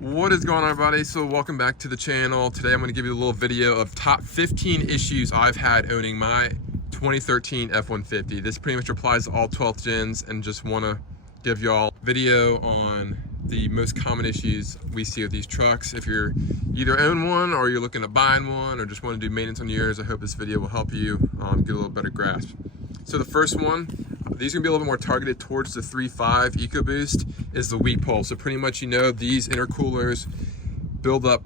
What is going on, everybody? So welcome back to the channel. Today I'm going to give you a little video of top 15 issues I've had owning my 2013 F-150. This pretty much applies to all 12th gens, and just want to give y'all a video on the most common issues we see with these trucks. If you're either own one or you're looking at buying one or just want to do maintenance on yours, I hope this video will help you get a little better grasp. So the first one, these are gonna be a little bit more targeted towards the 3.5 EcoBoost, is the weak pull. So pretty much, these intercoolers build up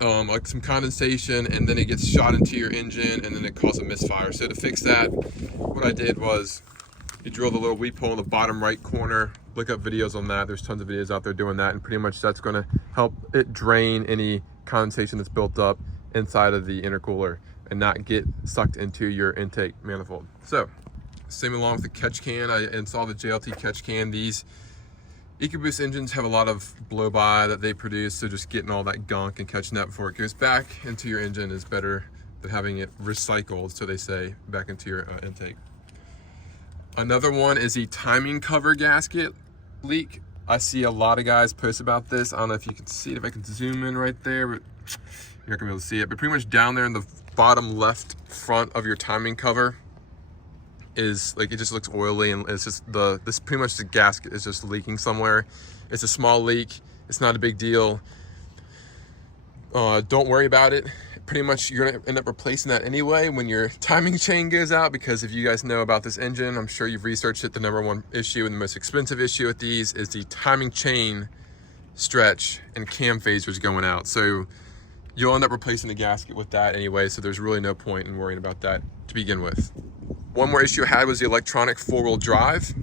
like some condensation, and then it gets shot into your engine, and then it causes a misfire. So to fix that, what I did was you drill the little weak pull in the bottom right corner. Look up videos on that. There's tons of videos out there doing that, and pretty much that's gonna help it drain any condensation that's built up inside of the intercooler and not get sucked into your intake manifold. So same along with the catch can, I installed the JLT catch can. These EcoBoost engines have a lot of blow by that they produce, so just getting all that gunk and catching that before it goes back into your engine is better than having it recycled, so they say, back into your intake. Another one is the timing cover gasket leak. I see a lot of guys post about this. I don't know if you can see it, if I can zoom in right there, but you're not gonna be able to see it. But pretty much down there in the bottom left front of your timing cover is like, it just looks oily, and it's just this pretty much the gasket is just leaking somewhere. It's a small leak, it's not a big deal. Don't worry about it. Pretty much you're gonna end up replacing that anyway when your timing chain goes out, because if you guys know about this engine, I'm sure you've researched it, the number one issue and the most expensive issue with these is the timing chain stretch and cam phasers going out. So you'll end up replacing the gasket with that anyway, so there's really no point in worrying about that to begin with. One more issue I had was the electronic four-wheel drive.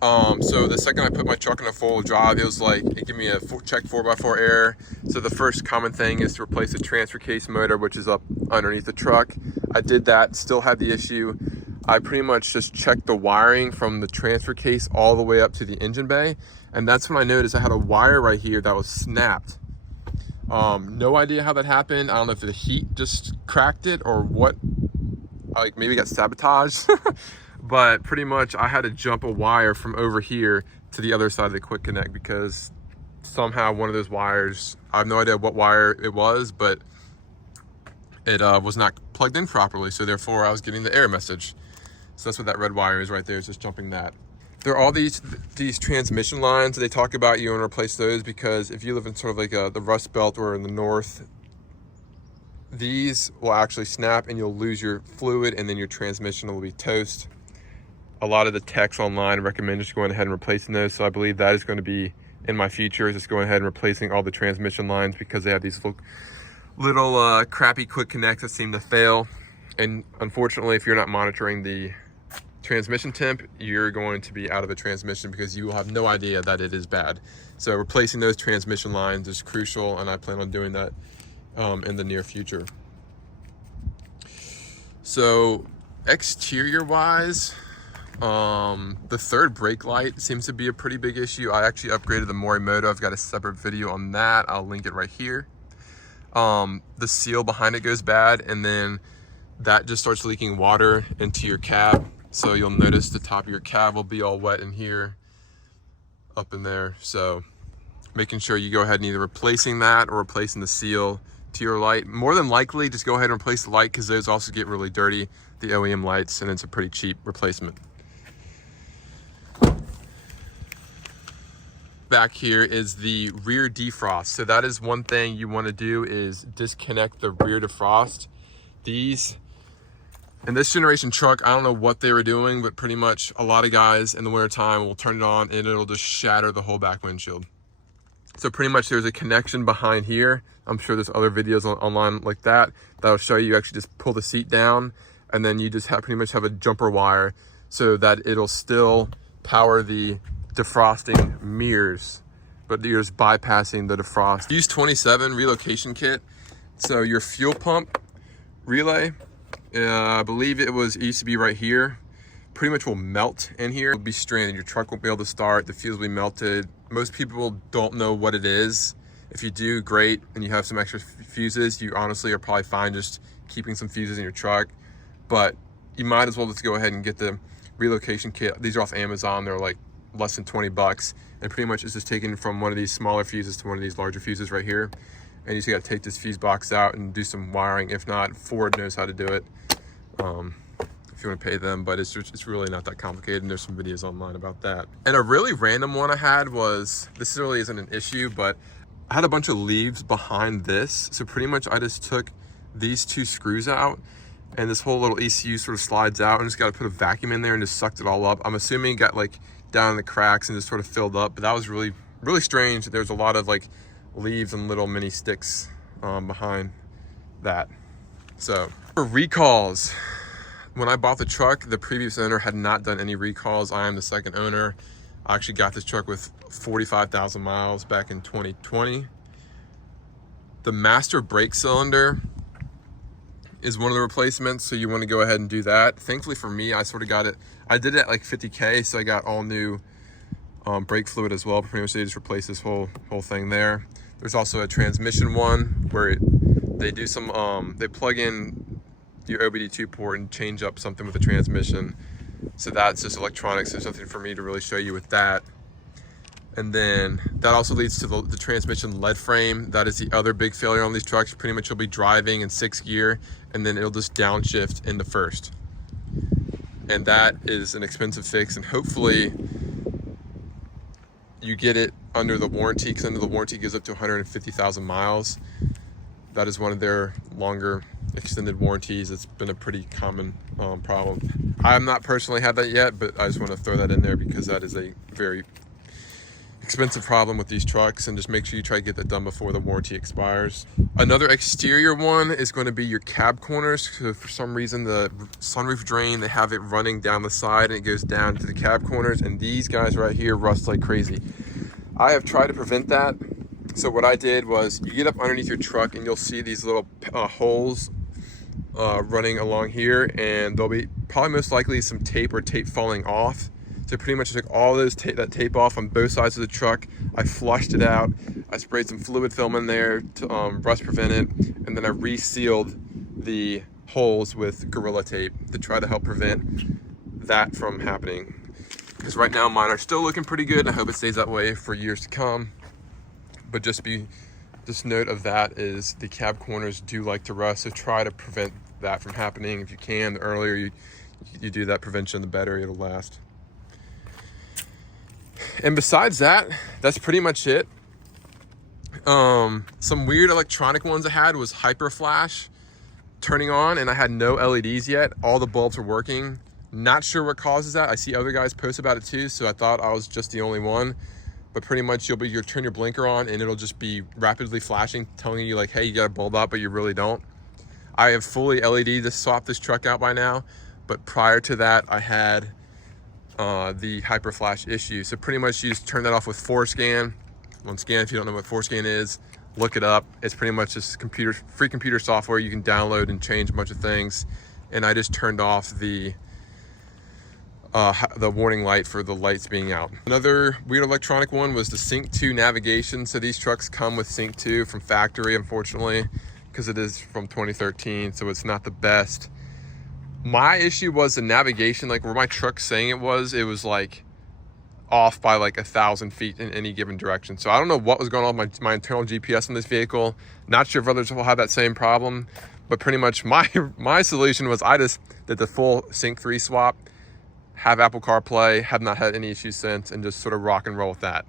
So the second I put my truck in a four-wheel drive, it was like, it gave me a check 4x4 error. So the first common thing is to replace the transfer case motor, which is up underneath the truck. I did that, still had the issue. I pretty much just checked the wiring from the transfer case all the way up to the engine bay. And that's when I noticed I had a wire right here that was snapped. No idea how that happened. I don't know if the heat just cracked it or what, like maybe it got sabotaged. But pretty much I had to jump a wire from over here to the other side of the quick connect, because somehow one of those wires, I have no idea what wire it was, but it was not plugged in properly, so therefore I was getting the error message. So that's what that red wire is right there, is just jumping that. There are all these transmission lines that they talk about. You want to replace those, because if you live in sort of like the Rust Belt or in the north, these will actually snap and you'll lose your fluid, and then your transmission will be toast. A lot of the techs online recommend just going ahead and replacing those, so I believe that is going to be in my future, is just going ahead and replacing all the transmission lines, because they have these little crappy quick connects that seem to fail. And unfortunately, if you're not monitoring the transmission temp, you're going to be out of a transmission, because you will have no idea that it is bad. So replacing those transmission lines is crucial, and I plan on doing that in the near future. So exterior wise, the third brake light seems to be a pretty big issue. I actually upgraded the Morimoto. I've got a separate video on that. I'll link it right here. The seal behind it goes bad, and then that just starts leaking water into your cab. So you'll notice the top of your cab will be all wet in here, up in there. So making sure you go ahead and either replacing that or replacing the seal to your light. More than likely, just go ahead and replace the light, because those also get really dirty, the OEM lights, and it's a pretty cheap replacement. Back here is the rear defrost. So that is one thing you want to do, is disconnect the rear defrost. These, in this generation truck, I don't know what they were doing, but pretty much a lot of guys in the wintertime will turn it on and it'll just shatter the whole back windshield. So pretty much there's a connection behind here. I'm sure there's other videos online like that that'll show you actually just pull the seat down, and then you just pretty much have a jumper wire so that it'll still power the defrosting mirrors, but you're just bypassing the defrost. Use 27 relocation kit. So your fuel pump relay, I believe it used to be right here, pretty much will melt in here. It'll be stranded. Your truck won't be able to start. The fuse will be melted. Most people don't know what it is. If you do, great, and you have some extra fuses, you honestly are probably fine just keeping some fuses in your truck, but you might as well just go ahead and get the relocation kit. These are off Amazon. They're like less than 20 bucks. and pretty much it's just taken from one of these smaller fuses to one of these larger fuses right here. And you just got to take this fuse box out and do some wiring. If not, Ford knows how to do it. If you want to pay them, but it's really not that complicated, and there's some videos online about that. And a really random one I had was, this really isn't an issue, but I had a bunch of leaves behind this. So pretty much I just took these two screws out, and this whole little ECU sort of slides out, and just got to put a vacuum in there and just sucked it all up. I'm assuming it got like down in the cracks and just sort of filled up, but that was really, really strange. There's a lot of like leaves and little mini sticks behind that. So for recalls, when I bought the truck, the previous owner had not done any recalls. I am the second owner. I actually got this truck with 45,000 miles back in 2020. The master brake cylinder is one of the replacements, so you want to go ahead and do that. Thankfully for me, I sort of got it, I did it at like 50K, so I got all new brake fluid as well. Pretty much they just replaced this whole thing there. There's also a transmission one where they do some, they plug in your OBD2 port and change up something with the transmission. So that's just electronics. There's nothing for me to really show you with that. And then that also leads to the transmission lead frame. That is the other big failure on these trucks. Pretty much you'll be driving in 6th gear and then it'll just downshift into 1st. And that is an expensive fix, and hopefully you get it under the warranty, because under the warranty gives up to 150,000 miles. That is one of their longer extended warranties. It's been a pretty common problem. I have not personally had that yet, but I just want to throw that in there because that is a very expensive problem with these trucks, and just make sure you try to get that done before the warranty expires. Another exterior one is going to be your cab corners. So for some reason the sunroof drain, they have it running down the side and it goes down to the cab corners, and these guys right here rust like crazy. I have tried to prevent that. So what I did was, you get up underneath your truck and you'll see these little holes running along here, and there'll be probably most likely some tape or tape falling off. So pretty much I took all those that tape off on both sides of the truck. I flushed it out. I sprayed some fluid film in there to rust prevent it, and then I resealed the holes with Gorilla Tape to try to help prevent that from happening. Because right now mine are still looking pretty good. I hope it stays that way for years to come. But just note of that is the cab corners do like to rust, so try to prevent that from happening if you can. The earlier you do that prevention, the better it'll last. And besides that, that's pretty much it. Some weird electronic ones I had was HYPERFLASH turning on, and I had no LEDs yet. All the bulbs were working. Not sure what causes that. I see other guys post about it too, so I thought I was just the only one. But pretty much you'll turn your blinker on and it'll just be rapidly flashing, telling you like, hey, you got a bulb out, but you really don't. I have fully LED to swap this truck out by now, but prior to that I had the HYPERFLASH issue. So pretty much you just turn that off with ForeScan. Once again, if you don't know what ForeScan is, look it up. It's pretty much just free computer software you can download and change a bunch of things. And I just turned off the warning light for the lights being out. Another weird electronic one was the Sync 2 navigation. So these trucks come with Sync 2 from factory, unfortunately, because it is from 2013, so it's not the best. My issue was the navigation, like where my truck's saying it was like off by like 1,000 feet in any given direction. So I don't know what was going on with my internal GPS in this vehicle. Not sure if others will have that same problem, but pretty much my solution was I just did the full Sync 3 swap, have Apple CarPlay, have not had any issues since, and just sort of rock and roll with that.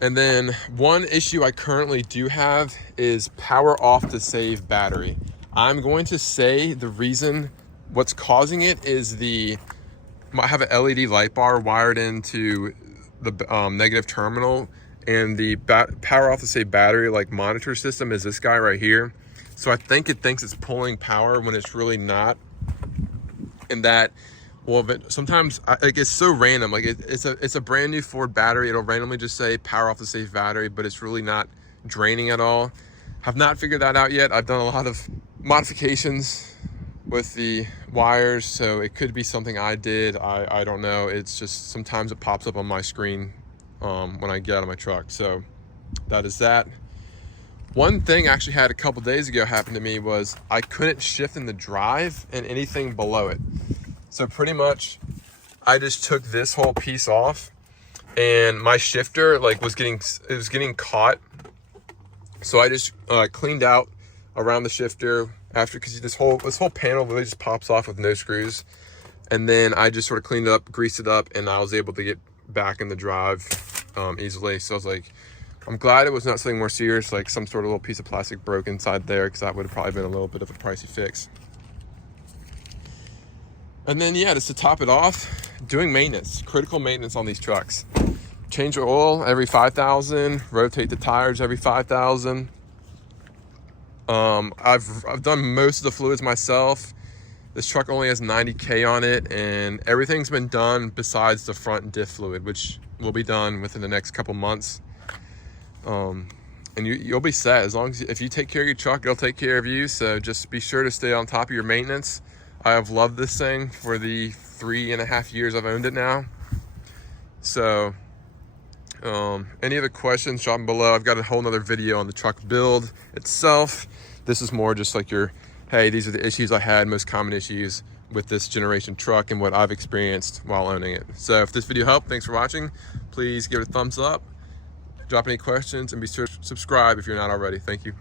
And then one issue I currently do have is power off to save battery. I'm going to say the reason what's causing it is I have an LED light bar wired into the negative terminal, and the power off to save battery like monitor system is this guy right here. So I think it thinks it's pulling power when it's really not. And that, well, sometimes like it's so random. Like it's a brand new Ford battery. It'll randomly just say power off the safe battery, but it's really not draining at all. Have not figured that out yet. I've done a lot of modifications with the wires, so it could be something I did. I don't know. It's just sometimes it pops up on my screen when I get out of my truck. So that is that. One thing I actually had a couple days ago happen to me was I couldn't shift in the drive and anything below it. So pretty much I just took this whole piece off, and my shifter like was getting caught. So I just cleaned out around the shifter after, because this whole panel really just pops off with no screws. And then I just sort of cleaned it up, greased it up, and I was able to get back in the drive easily. So I was like, I'm glad it was not something more serious, like some sort of little piece of plastic broke inside there, because that would have probably been a little bit of a pricey fix. And then, yeah, just to top it off, doing maintenance, critical maintenance on these trucks. Change your oil every 5,000, rotate the tires every 5,000. I've done most of the fluids myself. This truck only has 90K on it, and everything's been done besides the front diff fluid, which will be done within the next couple months. And you'll be set. As long as if you take care of your truck, it'll take care of you. So just be sure to stay on top of your maintenance. I have loved this thing for the 3.5 years I've owned it now. So any other questions, drop them below. I've got a whole nother video on the truck build itself. This is more just like your, hey, these are the issues I had, most common issues with this generation truck and what I've experienced while owning it. So if this video helped, thanks for watching. Please give it a thumbs up, drop any questions, and be sure to subscribe if you're not already. Thank you.